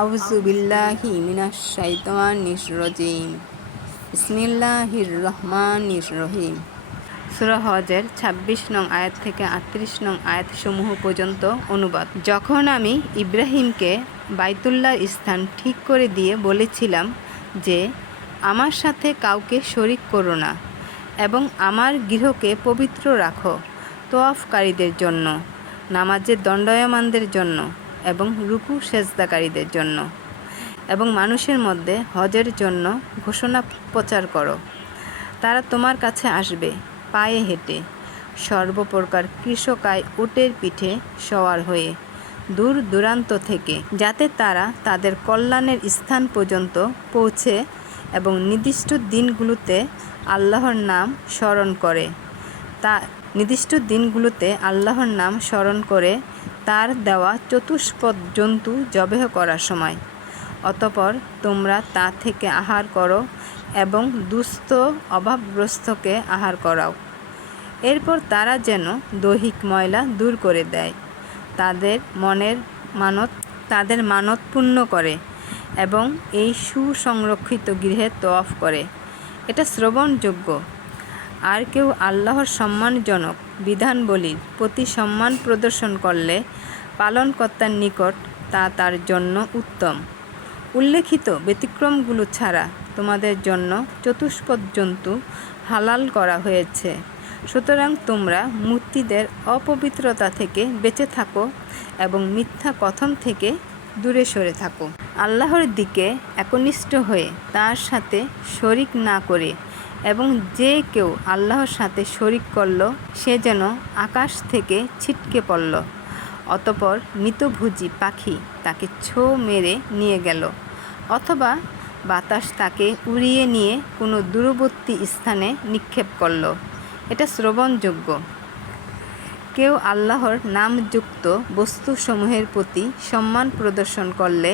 আউযু বিল্লাহি মিনাশ শাইতানির রাজিম। বিসমিল্লাহির রহমানির রহিম। সূরা হজের ২৬ নং আয়াত থেকে ৩৮ নং আয়াতসমূহ পর্যন্ত অনুবাদ। যখন আমি ইব্রাহিমকে বাইতুল্লাহর স্থান ঠিক করে দিয়ে বলেছিলাম যে, আমার সাথে কাউকে শরিক করো না এবং আমার গৃহকে পবিত্র রাখো তওয়াফকারীদের জন্য, নামাজে দণ্ডায়মানদের জন্য এবং রুকু সেজদাকারীদের জন্য, এবং মানুষের মধ্যে হজের জন্য ঘোষণা প্রচার করো। তারা তোমার কাছে আসবে পায়ে হেঁটে, সর্বপ্রকার কৃষকায় উটের পিঠে সওয়ার হয়ে, দূর দূরান্ত থেকে, যাতে তারা তাদের কল্যাণের স্থান পর্যন্ত পৌঁছে এবং নির্দিষ্ট দিনগুলোতে আল্লাহর নাম স্মরণ করে তার দেওয়া চতুষ্পদ জন্তু জবেহ করার সময়। অতঃপর তোমরা তা থেকে আহার করো এবং দুস্থ অভাবগ্রস্তকে আহার করাও। এরপর তারা যেন দৈহিক ময়লা দূর করে দেয়, তাদের মানত পূর্ণ করে এবং এই সুসংরক্ষিত গৃহে তওয়াফ করে। এটা শ্রবণযোগ্য। আর কেউ আল্লাহর সম্মানজনক বিধানবলীর প্রতি সম্মান প্রদর্শন করলে পালনকর্তার নিকট তা তার জন্য উত্তম। উল্লেখিত ব্যতিক্রমগুলো ছাড়া তোমাদের জন্য চতুষ্পদ জন্তু হালাল করা হয়েছে। সুতরাং তোমরা মূর্তিদের অপবিত্রতা থেকে বেঁচে থাকো এবং মিথ্যা কথন থেকে দূরে সরে থাকো। আল্লাহর দিকে একনিষ্ঠ হয়ে তার সাথে শরিক না করে, এবং যে কেউ আল্লাহর সাথে শরিক করল সে যেন আকাশ থেকে ছিটকে পড়ল, অতঃপর মৃতভোজী পাখি তাকে ছো মেরে নিয়ে গেল, অথবা বাতাস তাকে উড়িয়ে নিয়ে কোনো দূরবর্তী স্থানে নিক্ষেপ করল। এটা শ্রবণযোগ্য। কেউ আল্লাহর নামযুক্ত বস্তুসমূহের প্রতি সম্মান প্রদর্শন করলে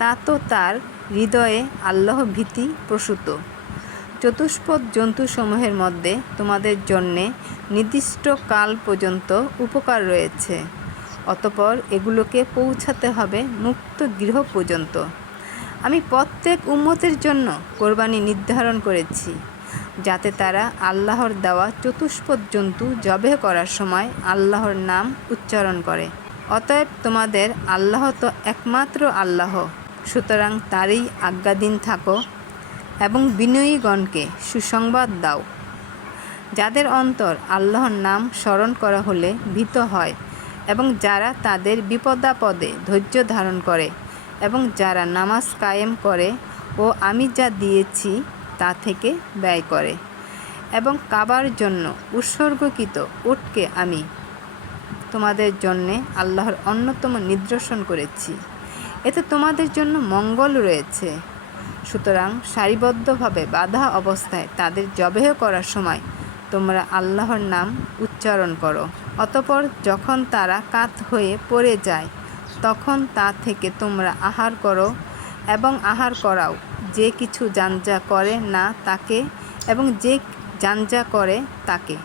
তা তো তার হৃদয়ে আল্লাহ ভীতি প্রসূত। চতুষ্পদ জন্তুসমূহের মধ্যে তোমাদের জন্যে নির্দিষ্ট কাল পর্যন্ত উপকার রয়েছে, অতঃপর এগুলোকে পৌঁছাতে হবে মুক্ত গৃহ পর্যন্ত। আমি প্রত্যেক উম্মতের জন্য কোরবানি নির্ধারণ করেছি, যাতে তারা আল্লাহর দেওয়া চতুষ্পদ জন্তু জবেহ করার সময় আল্লাহর নাম উচ্চারণ করে। অতএব তোমাদের আল্লাহ তো একমাত্র আল্লাহ, সুতরাং তারই আজ্ঞাধীন থাকো এবং বিনয়ীগণকে সুসংবাদ দাও। যাদের অন্তর আল্লাহর নাম স্মরণ করা হলে ভীত হয়, এবং যারা তাদের বিপদাপদে ধৈর্য ধারণ করে, এবং যারা নামাজ কায়েম করে ও আমি যা দিয়েছি তা থেকে ব্যয় করে, এবং কাবার জন্য উৎসর্গকৃত উটকে আমি তোমাদের জন্যে আল্লাহর অন্যতম নিদর্শন করেছি। এতে তোমাদের জন্য মঙ্গল রয়েছে। সুতরাং সারিবদ্ধভাবে বাঁধা অবস্থায় তাদের জবেহ করার সময় তোমরা আল্লাহর নাম উচ্চারণ করো। অতঃপর যখন তারা কাত হয়ে পড়ে যায়, তখন তা থেকে তোমরা আহার করো এবং আহার করাও যে কিছু জানজা করে না তাকে এবং যে জানজা করে তাকে।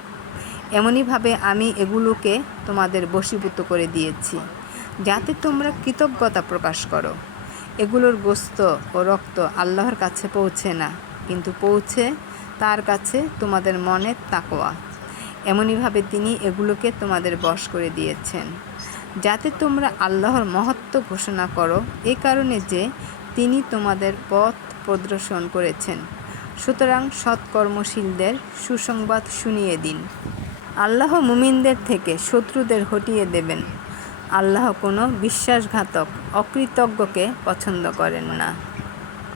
এমনিভাবে আমি এগুলোকে তোমাদের বশীভূত করে দিয়েছি, যাতে তোমরা কৃতজ্ঞতা প্রকাশ করো। এগুলোর গোশত ও রক্ত আল্লাহর কাছে পৌঁছে না, কিন্তু পৌঁছে তার কাছে তোমাদের মনের তাকওয়া। এমনিভাবে তিনি এগুলোকে তোমাদের বশ করে দিয়েছেন, যাতে তোমরা আল্লাহর মহত্ব ঘোষণা করো, এ কারণে যে তিনি তোমাদের পথ প্রদর্শন করেছেন। সুতরাং সৎকর্মশীলদের সুসংবাদ শুনিয়ে দিন। আল্লাহ মুমিনদের থেকে শত্রুদের হটিয়ে দেবেন। আল্লাহ কোনো বিশ্বাসঘাতক অকৃতজ্ঞকে পছন্দ করেন না।